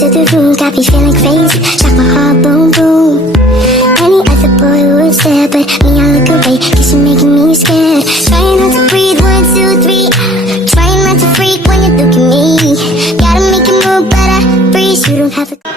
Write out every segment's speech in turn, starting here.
to the room, got me feeling crazy. Shock my heart, boom, boom. Any other boy would stare, but me, I look away, cause you're making me scared. Trying not to breathe, 1, 2, 3. Trying not to freak when you look at me. Gotta make it move, but I freeze. You don't have to.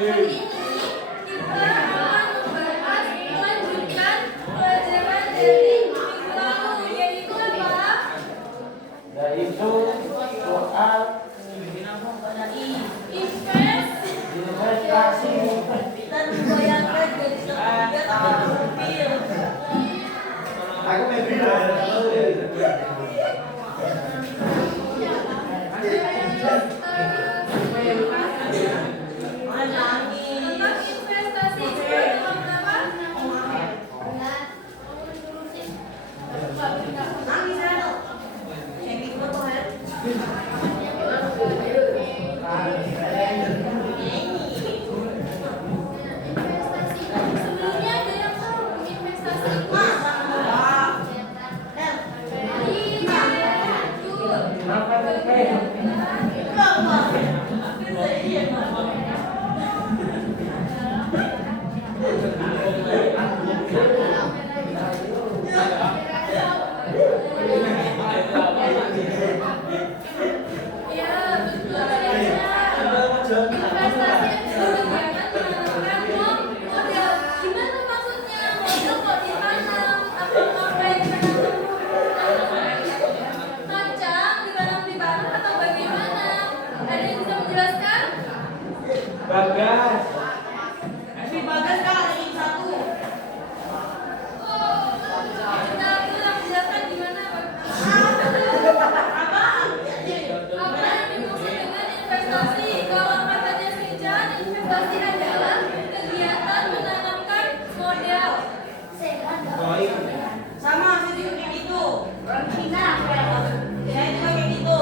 Hari ini kita akan membahas melanjutkan pelajaran dari minggu lalu, yaitu apa? Yaitu soal investasi. Dan membayangkan jadi sertifikat atau mobil. Aku memang Tentang investasi kita dengan berapa? Sebelumnya ada yang tahu investasi itu ya, betul saja. Investasi itu kegiatan menanamkan modal. Gimana maksudnya? Modal kok ditanam? Apa ngapain macam ditanam di tanah atau bagaimana? Ada yang bisa menjelaskan? Bagas. Kita bilang menjelaskan gimana, Pak? Apa yang dimaksud dengan investasi? Kalau katanya Sijan, investasi adalah kegiatan menanamkan modal. Sama saya juga kayak gitu. Saya juga kayak gitu.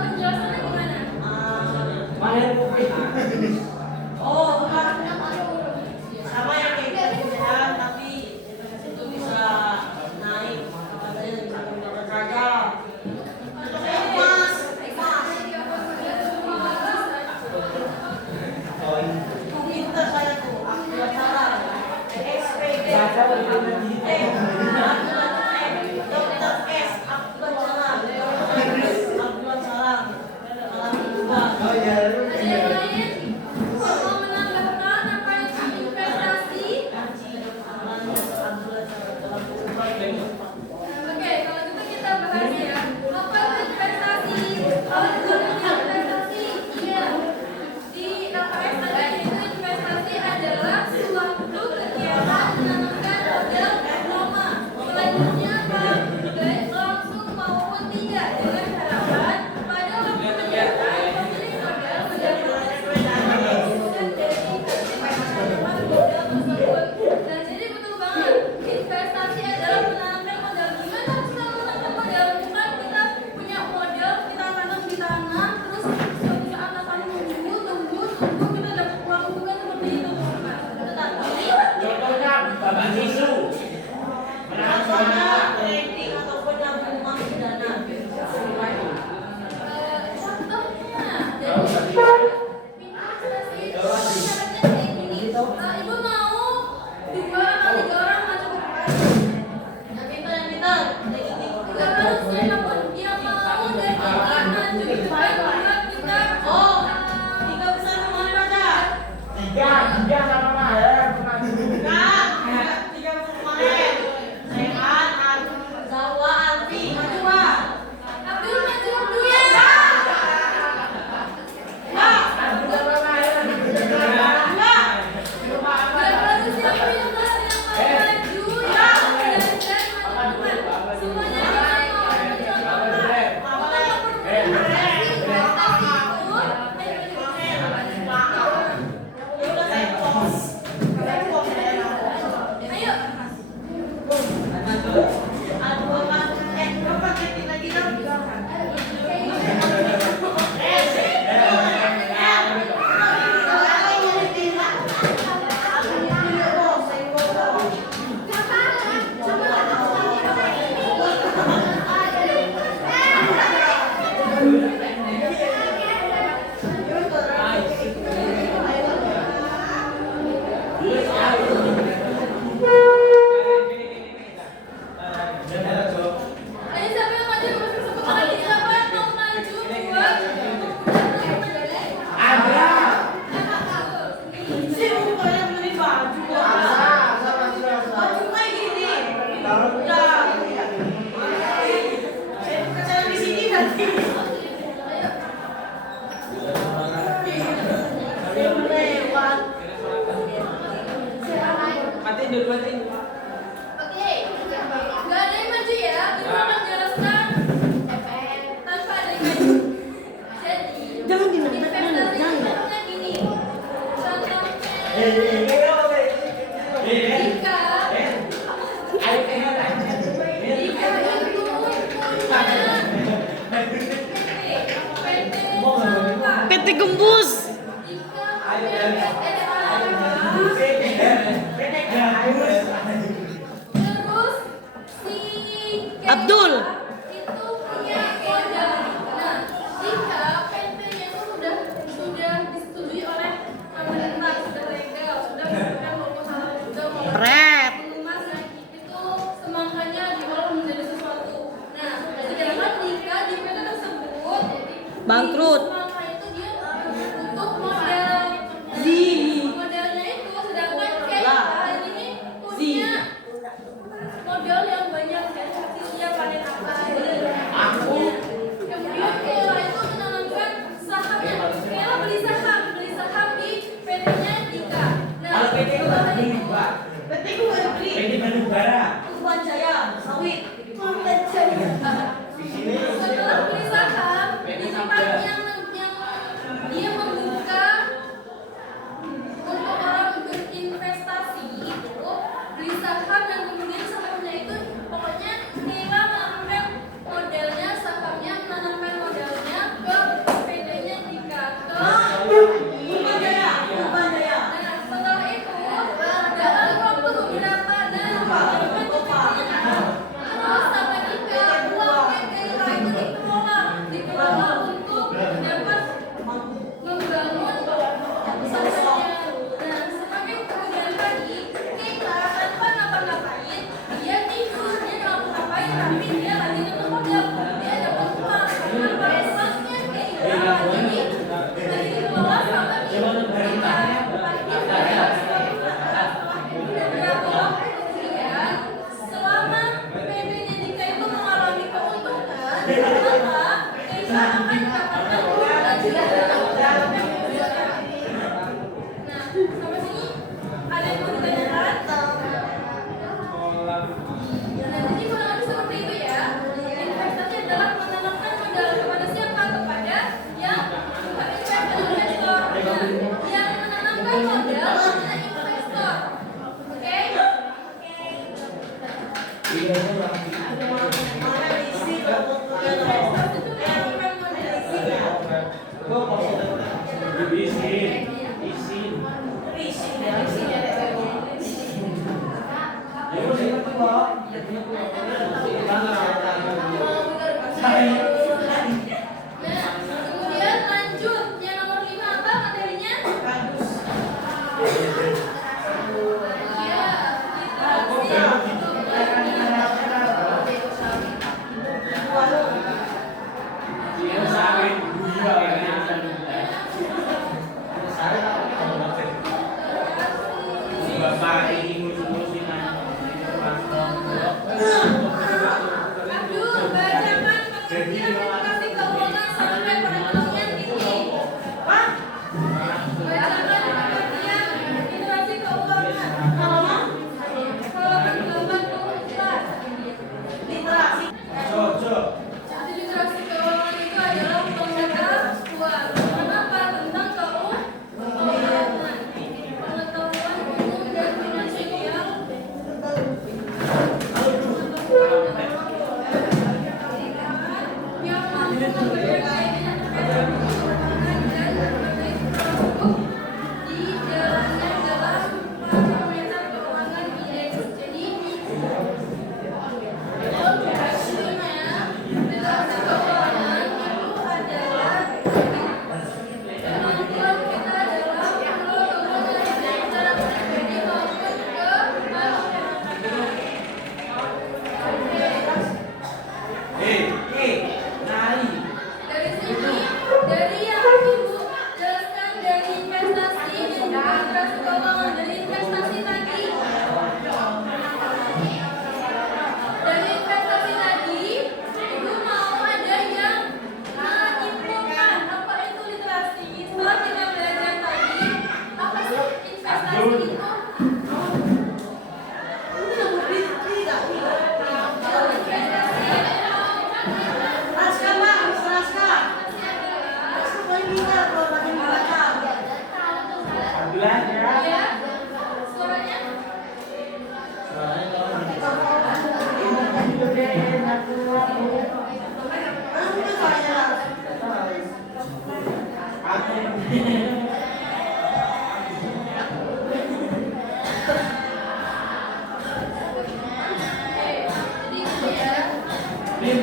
Penjelasannya gimana? Mahir putih. Oh, bukan. Sama yang kayak gitu ya, tapi itu bisa naik. Katanya bisa menggunakan saja. Emas. Pinter saya tuh. Akhirat salah. SPD. Dokter S. Akhirat salah. Akhirat salah. Oh ya. Ada yang lain? Mau menambah tidur. Oke, nggak ada yang maju ya. Kita akan jelaskan tanpa ada yang maju. Jadi, Jangan dinandak, investasi jangan. contohnya gini. Contohnya, jika PT Gembus. Terus si Abdul. itu punya modal. Nah, jika PT-nya itu sudah disetujui oleh pemerintah, sudah legal, sudah melakukan proposal, sudah Pret. mengemas itu semangkanya diolah menjadi sesuatu. Nah, sedangkan jika di PT tersebut Bangkrut. semangka itu dia butuh modal. Zi. Modalnya itu sedangkan kayak Lah. ini punya modal yang banyak dan hasilnya panen apa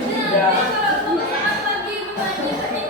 sudah. kalau suatu saat lagi belajar